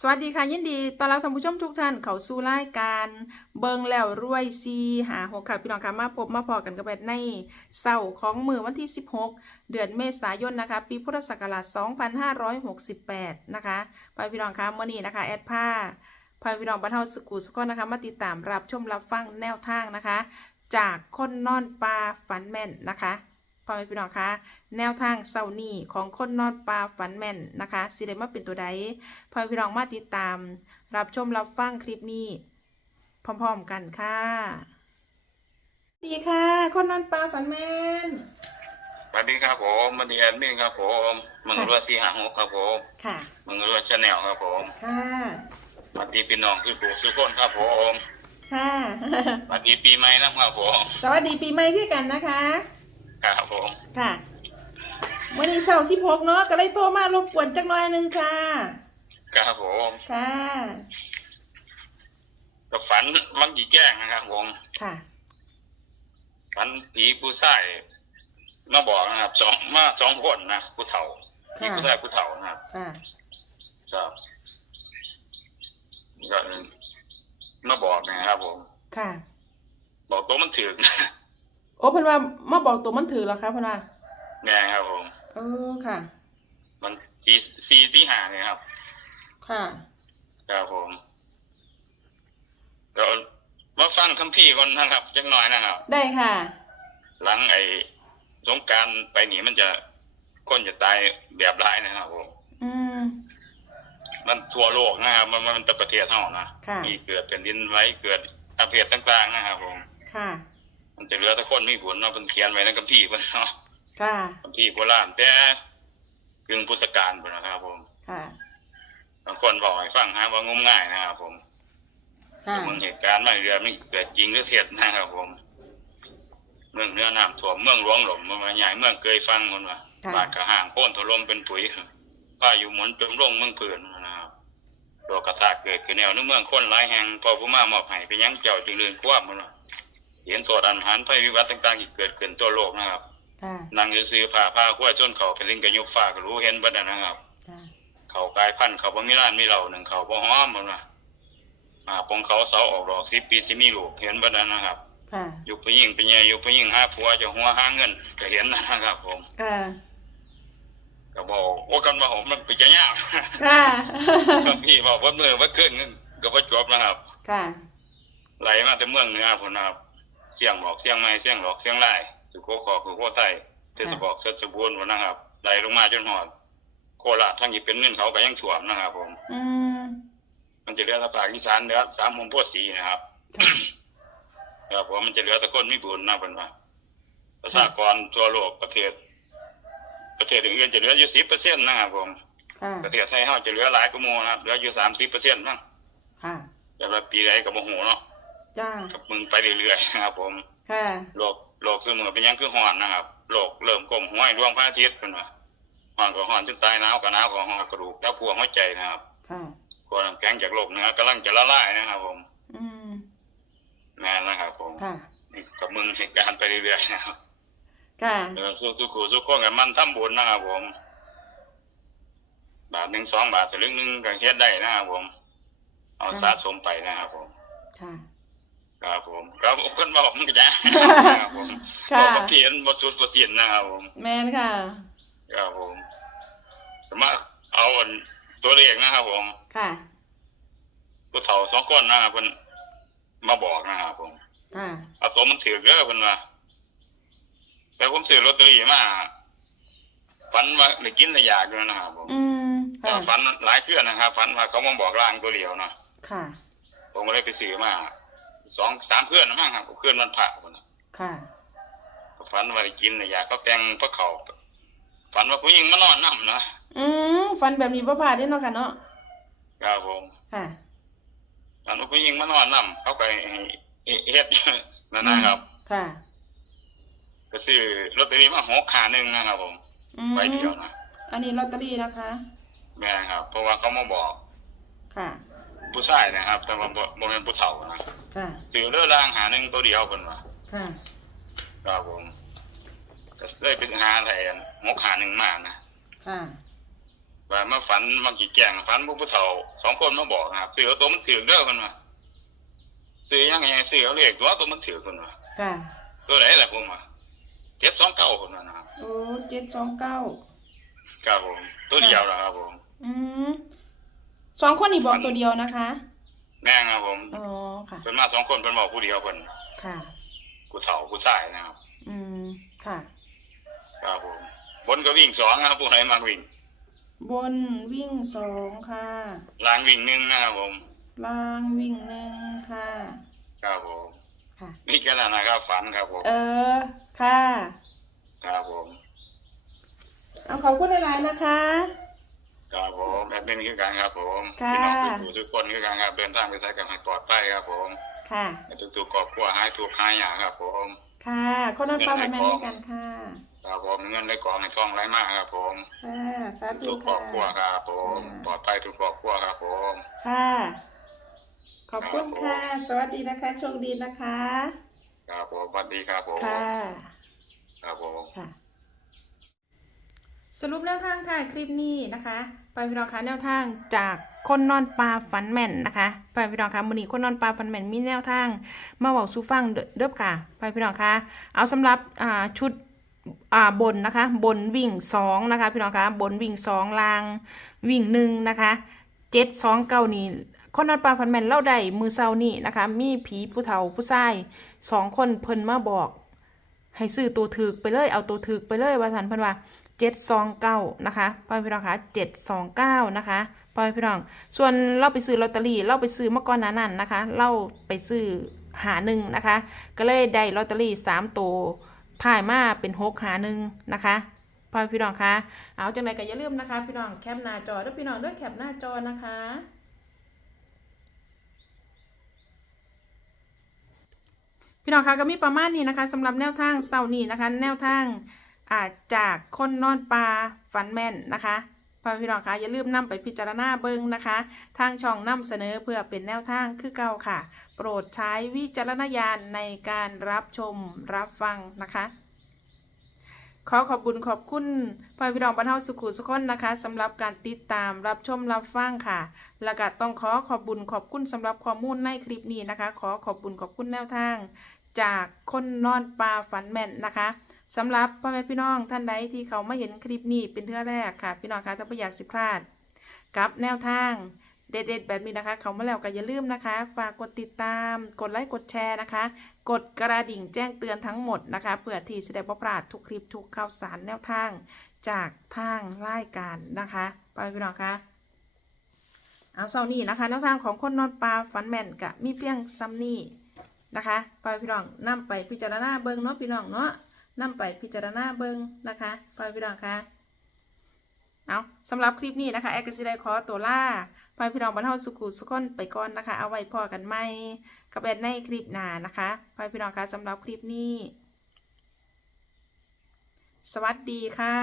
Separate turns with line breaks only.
สวัสดีค่ะยินดีต้อนรับท่านผู้ชมทุกท่านเข้าสู่รายการเบิงแล้วรวยซีหาหกค่ะพี่น้องค่ะมาพบมาพอกันกับแบบในเสาร์ของมือวันที่ 16 เดือนเมษายนนะคะ ปีพุทธศักราช 2568 นะคะไปพี่น้องค่ะเมื่อนี้นะคะ แอดผ้าพาพี่น้องบรรเทาสกุลสก้อนนะคะ มาติดตามรับชมรับฟังแนวทางนะคะ จากคนนอนปลาฝันแม่นนะคะ พ่อแม่พี่น้องคะแนวทางเสาร์นี้ของคนนอนปลาฝันแม่นนะคะสิได้มาเป็นตัวใดพอพี่น้องมาติดตาม รับชมรับฟังคลิปนี้ พร้อมๆกันค่ะดีค่ะ คนนอนปลาฝันแมน
สวัสดีครับผมมันดีแอดมินครับผมมังรวดสีหางหกครับผม
ค่ะ
มังรวดชาแนลครับผม
ค่ะ
สวัสดีพี่น้องสุขุสุขคนครับผม
ค่ะ
สวัสดีปีใหม่นะครับผม
สวัสดีปีใหม่ด้วยกันนะคะ
ครับผม
ค่ะวันนี้เสาร์สิบหกเนาะก็เลยโทรมารบกวนจักหน่อยหนึงค่ะ
ครับผม
ค่ะ
กับฝันวังกี่แจ้งนะครับผม
ค่ะ
ฝันผีผู้ชายมาบอกนะครับสองมาสองคนนะผู้เฒ่าผี
ค่ะ
ผู้ชายผู้เฒ่านะครับ
ค่ะ
ครับก็มาบอกนะครับผม
ค่ะ
บอกตัวมันถึง
โอ้เพิ่นว่ามาบอกตัวมันถือแล้วครับเพิ่นว่า
แน่ครับผม
เออค่ะ
มันทีสี่ที่หาเนี่ยครับ
ค่ะ
ครับผมเดี๋ยวมาฟังคำพี่ก่อนนะครับจังหน่อยนะครับ
ได้ค่ะ
หลังไอ้สงกรารไปหนีมันจะคนจะตายแบบร้ายนะครับผม
อืม
มันทั่วโลกนะครับมันมันเป็นประเทศเท่านะ
ค่ะ
มีเกิดเป็นดินไหวเกิดอาเพศต่างๆนะครับผม
ค่ะ
มันจะเหลือแต่คนมีผลเนาะเป็นเขียนไว้ในคัมภีร์เพิ่นเนาะ
ค่ะ
คัมภีร์โบราณแต่กึ่งพุทธกาลพุ่นนะครับ ผม
ค่ะ
บางคนบอกให้ฟังฮะว่างมง่ายนะครับผม
ค่ะ
เมืองเหตุการณ์ไม่เรือไม่เกิดจริงหรือเท็จนะครับผม เมืองเนื้อน้ำท่วมเมืองหลวงหลมเมืองใหญ่เมืองเคยฟังคนว่า
ค่ะ
บาดกระห่างโค่นถล่มเป็นปุ๋ยพายุหมุนจมลงเมืองผืนนะครับโลกกระตากเกิดขึ้นแนวในเมืองคนหลายแห่งพอผู้มามอบให้ไปยังเจ้าจึงเลือนความมันว่า เห็นโทษอันหันภัยวิวัฒน์ต่างๆที่เกิดขึ้นตัวโลกนะครับ
ค่ะ
นั่งอยู่ซื้อผ้าผ้าขั้วจนเขาเป็นลิงกระยกฟ้าก็รู้เห็นบัดนั้นนะครับ
ค่ะ
เขากลายพันธุ์เขาบ่มีร้านมีเหล่าหนึ่งเขาบ่หอมมันว่าอ่าปงเขาเสาออกดอกสิบปีสิมีลูกเห็นบัดนั้นนะครับ
ค่ะ
อยู่ผู้หญิงเป็นใหญ่อยู่ผู้หญิงหาผัวจะหัวหาเงินก็เห็นนะครับผม
ค่ะ
ก็บอกว่ากันว่าผมมันเป็นจะยาก
ค่ะ
บางพี่บอกว่าเมื่อว่าขึ้นก็บ่จบนะครับ
ค่ะ
ไหลมาแต่เมืองเหนือพุ่นนะครับ เสียงบอกเสียงไม้เสียงหลอกเสียงไล่สุโขขอคือโคไทยเทศบอกเสสบูรณ์พุ่นนะครับไหลลงมาจนหอดโคราชทั้งที่เป็นเงินเขาก็ยังสวมนะครับผม
อืม
มันจะเหลือแต่ภาคอีสานเหลือสามมุมโพธิ์ศรีนะครับ
ค่ะ
ครับผมมันจะเหลือแต่คนมีบุญนะเพิ่นว่าประชากรทั่วโลกประเทศ ประเทศอื่นๆจะเหลืออยู่สิบเปอร์เซ็นต์นะครับผม
ค่ะ
ประเทศไทยเฮาจะเหลือหลายกว่าหมู่นะครับเหลืออยู่สามสิบเปอร์เซ็นต์มั้ง
ค่ะ
แต่ว่าปีใดก็บ่ฮู้เนาะ
จ้า
กับมึงไปเรื่อยๆนะครับ ผม
ค่ะ
โลกโลกเสมอเป็นหยังคือฮ้อนนะครับโลกเริ่มก้มห้วยดวงพระอาทิตย์เพิ่นว่าฮ้อนก็ฮ้อนจนตายหนาวก็หนาวก็ฮ้อนกระดูกแล้วพวงหัวใจนะครับ
ค่ะ
ตัวน้ำแข็งจากโลกเหนือกำลังจะละลายนะครับ ผม
อืม
แม่นนะครับ ผม
ค่ะ
กับมึงเหตุการณ์ไปเรื่อยๆนะครับ
ค่ะ
เออสู้สู้ขู่สู้ข้อกับมันทำบุญนะครับผม บาทหนึ่งสองบาทสลึงหนึ่งก็เฮ็ดได้นะครับผม เอาสะสมไปนะครับผม
ค่ะ
ครับผมครับผมคนบอกมันก็จะครับผม
ค่ะ
บอกว่าเทียนบทสุดบทเทียนนะครับผม
แมนค่ะ
ครับผมสมาเอาอันตัวเลขนะครับผม
ค่ะ
ผู้เฒ่าสองคนนะครับเพิ่นมาบอกนะครับผม
ค่ะ
เอาตัวมันถือเด้อเพิ่นว่าแต่ผมซื้อลอตเตอรี่มาฝันว่าได้กินได้อยากอยู่นะครับผม
อืม ค่ะ
ฝันหลายเพื่อนนะครับฝันว่าเขามาบอกร่างตัวเดียวเนาะ
ค่ะ
ผมก็เลยไปซื้อมา สองสามเพื่อนนะมั้งครับเพื่อนมันผ่าคนน่ะ
ค่ะ
ฝันว่าได้กินได้อยากเขาแต่งพระเขาฝันว่าผู้หญิงมานอนน้ำนะ
อืมฟันแบบนี้ประพลาดได้เนาะค่ะเนาะ
ครับผม
ค่ะ
ฝันว่าผู้หญิงมานอนน้ำเขาไปเฮ็ดนั่นนะครับ
ค่ะ
ก็ซื้อลอตเตอรี่มาหกขาหนึ่งนะครับผม
อืม
ใบเดียวนะ
อันนี้ลอตเตอรี่นะคะ
แม่ครับ เพราะว่าเขามาบอก
ค่ะ
ผู้ชายนะครับ แต่ว่าบ่บ่เป็นผู้เฒ่านะ
ค่ะ
ซื้อเรือรางหาหนึ่งตัวเดียวคนว่า
ค่ะ
ครับผมก็เลยไปหาแทนหกขาหนึ่งมานะ
ค่ะ
ว่ามาฝันมากี่แก่งฝันพวกผู้เฒ่าสองคนมาบอกนะครับซื้อเอาตัวมันถือเด้อคนว่าซื้อยังไงซื้อเอาเลขตัวตัวมันถือคนว่า
ค่ะ
ตัวไหนล่ะผมว่าเจ็ดสองเก้าคนว่านะครับ
โอ้เจ็ดสองเก้า
ครับผมตัวเดียวนะครับผม
อืม สองคนนี่บอกตัวเดียวนะคะ
แม่งครับผม
อ๋อค่ะ
เป็นมาสองคนเป็นบอกผู้เดียวคน
ค่ะ
ผู้เฒ่าผู้ชายนะครับ
อืมค่ะ
ครับผมบนก็วิ่งสองนะครับผู้ใดมาวิ่ง
บนวิ่งสองค่ะ
ล่างวิ่งหนึ่งนะครับผม
ล่างวิ่งหนึ่งค่ะ
ครับผม
ค่ะ
นี่แค่นั้นนะครับฝันครับผม
เออค่ะ
ครับผม
เอาขอบคุณหลายๆนะคะ
ครับผมแอดมินคือกันครับผม
ค่ะ
พี่น้องทุกๆทุกคนคือกันครับเดินทางไปใช้กันให้ปลอดภัยครับผม
ค่ะ
ให้ทุกๆครอบครัวหายทุกข์หายอยางครับผม
ค่ะ คนนั้นปลาแม่แม่ให้กันค่ะ
ครับผมเงินได้กองในท้องไรมากครับผม
ค่ะสาธุ
ทุกคร
ค่ะ
อบครัวครับผม
ค่ะ
ปลอดภัยทุกครอบครัวครับผม
ค่ะ ขอบคุณค่ะ สวัสดีนะคะ โชคดีนะคะ
ครับผมสวัสดีครับผม
ค่ะ
ครับผม
ค่ะ สรุปแนวทางถ่ายคลิปนี้นะคะ ไปพี่น้องคะแนวทางจากคนนอนปลาฝันแม่นนะคะไปพี่น้องคะมือนี้คนนอนปลาฝันแม่นมีแนวทาง มาบอกสู่ฟังเด้อเด้อค่ะไปพี่น้องคะเอาสำหรับอ่าชุดอ่าบนนะคะ บนวิ่งสองนะคะพี่น้องคะบนวิ่งสองลางวิ่งหนึ่งนะคะเจ็ดสองเก้านี่คนนอนปลาฝันแม่นเล่าได้มือเศร้านี่นะคะ มีผีผู้เฒ่าผู้ชายสองคนเพิ่นมาบอก ให้ซื้อตัวถึกไปเลยเอาตัวถึกไปเลยว่าสันเพันว่า เจ็ดสองเก้านะคะพ่อพี่น้องคะเจ็ดสองเก้านะคะพ่อพี่น้อง ส่วนเราไปซื้อลอตเตอรี่เราไปซื้อเมื่อก่อนนานั้นนะคะ เราไปซื้อหาหนึ่งนะคะ ก็เลยได้ลอตเตอรี่สามตัวถ่ายมาเป็นหกหาหนึ่งนะคะพ่อพี่น้องคะเอาจังไรก็อย่าลืมนะคะ พี่น้องแคปหน้าจอด้วยพี่น้องด้วยแคปหน้าจอนะคะพี่น้องคะก็มีประมาณนี้นะคะสำหรับแนวทางเสาร์นี้นะคะ แนวทาง อาจากคนนอนปลาฝันแม่นนะคะพ่อพี่น้องคะอย่าลืมนำไปพิจารณาเบิ่งนะคะ ทางช่องนำเสนอเพื่อเป็นแนวทางคือเก่าค่ะ โปรดใช้วิจารณญาณในการรับชมรับฟังนะคะ ขอขอบคุญขอบคุณพ่อพี่น้องบรรเทาสุขุสุขคนนะคะสำหรับการติดตามรับชมรับฟังค่ะ แล้วก็ต้องขอขอบคุญขอบคุณสำหรับข้อมูลในคลิปนี้นะคะ ขอขอบคุญขอบคุณแนวทาง จากคนนอนปลาฝันแม่นนะคะ สำหรับพ่อแม่พี่น้องท่านใดที่เขามาเห็นคลิปนี้เป็นเทื่อแรกค่ะ พี่น้องคะถ้าไม่อยากสิพลาด กับแนวทางเด็ดๆแบบนี้นะคะ เขามาแล้วก็อย่าลืมนะคะ ฝากกดติดตาม กดไลค์กดแชร์นะคะ กดกระดิ่งแจ้งเตือนทั้งหมดนะคะเพื่อที่จะได้บ่พลาดทุกคลิปทุกข่าวสารแนวทางจากทางรายการนะคะ ไปพี่น้องคะเอาเสานี้นะคะแนวทางของคนนอนปลาฝันแม่นกะมีเพียงซ้ำนี่นะคะ ไปพี่น้องนำไปพิจารณาเบิ้งเนาะพี่น้องเนาะ นำไปพิจารณาเบิ้งนะคะไปพี่น้องคะเอาสำหรับคลิปนี้นะคะแอร์กสิได้ขอตัวล่าไปพี่น้องบรรเทาสุขุสุขคนไปก่อนนะคะ เอาไว้พอกันไหมกับแอดในคลิปหน้านะคะไปพี่น้องคะสำหรับคลิปนี้ สวัสดีค่ะ